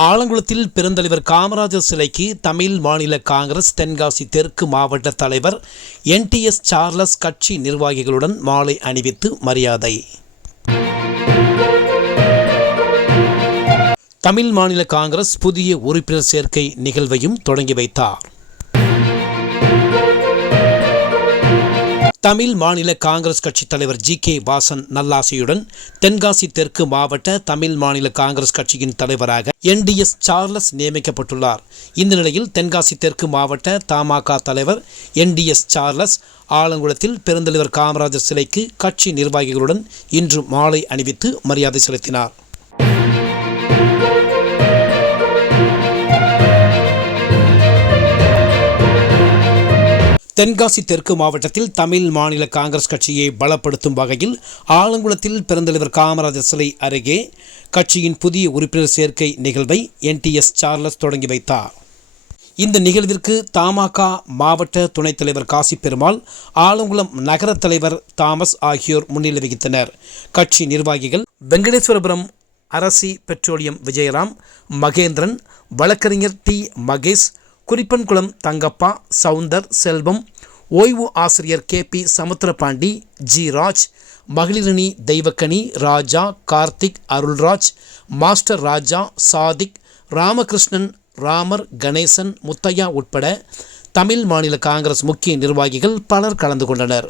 ஆலங்குளத்தில் பெருந்தலைவர் காமராஜர் சிலைக்கு தமிழ் மாநில காங்கிரஸ் தென்காசி தெற்கு மாவட்ட தலைவர் என்டிஎஸ் சார்லஸ் கட்சி நிர்வாகிகளுடன் மாலை அணிவித்து மரியாதை. தமிழ் மாநில காங்கிரஸ் புதிய உறுப்பினர் சேர்க்கை நிகழ்வையும் தொடங்கி வைத்தார். தமிழ் மாநில காங்கிரஸ் கட்சித் தலைவர் ஜி கே வாசன் நல்லாசியுடன் தென்காசி தெற்கு மாவட்ட தமிழ் மாநில காங்கிரஸ் கட்சியின் தலைவராக என்டிஎஸ் சார்லஸ் நியமிக்கப்பட்டுள்ளார். இந்த நிலையில் தென்காசி தெற்கு மாவட்ட தமாக தலைவர் என்டிஎஸ் சார்லஸ் ஆலங்குளத்தில் பெருந்தலைவர் காமராஜர் சிலைக்கு கட்சி நிர்வாகிகளுடன் இன்று மாலை அணிவித்து மரியாதை செலுத்தினார். தென்காசி தெற்கு மாவட்டத்தில் தமிழ் மாநில காங்கிரஸ் கட்சியை பலப்படுத்தும் வகையில் ஆலங்குளத்தில் பெருந்தலைவர் காமராஜர் சிலை அருகே கட்சியின் புதிய உறுப்பினர் சேர்க்கை நிகழ்வை என்டிஎஸ் சார்லஸ் தொடங்கி வைத்தார். இந்த நிகழ்விற்கு தமாக மாவட்ட துணைத் தலைவர் காசி பெருமாள் ஆலங்குளம் நகர தலைவர் தாமஸ் ஆகியோர் முன்னிலை வகித்தனர். கட்சி நிர்வாகிகள் வெங்கடேஸ்வரபுரம் அரசி பெட்ரோலியம் விஜயராம் மகேந்திரன் வழக்கறிஞர் டி மகேஷ் குறிப்பன்குளம் தங்கப்பா சவுந்தர் செல்வம் ஓய்வு ஆசிரியர் K P Samuthirapandi G Raj மகளிரணி தெய்வக்கனி ராஜா கார்த்திக் அருள்ராஜ் மாஸ்டர் ராஜா சாதிக் ராமகிருஷ்ணன் ராமர் கணேசன் முத்தையா உட்பட தமிழ் மாநில காங்கிரஸ் முக்கிய நிர்வாகிகள் பலர் கலந்து கொண்டனர்.